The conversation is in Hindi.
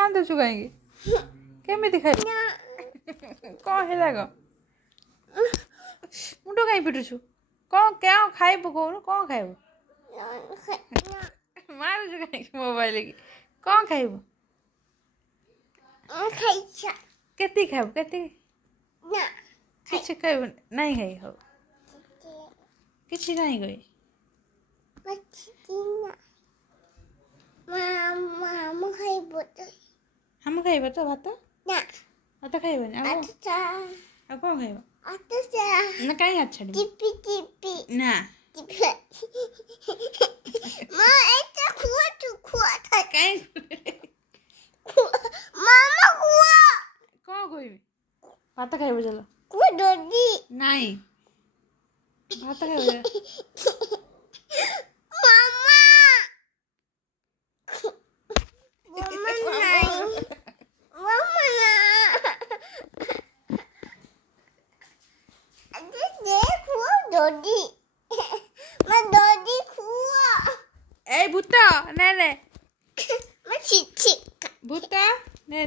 कांदुचु कहीं केमिति खाइ कौन है लगा मुंड कहीं पिटुचु कौन क्या खाइबु कहूनु कौन खाइबु मारुचु कहीं मोबाइल की कौन खाइबु केती खाइबु केती किछि खाइबु नहीं खाइ हो किछि नहीं गई हम खाइबो तो भात भात खाइबो आ कौन खाइबो ना कहीं हाथ छाड़ी ना कहीं कौन कोई भात खाइबो चलो नहीं भात खाइबो ए भूता ने भूता ने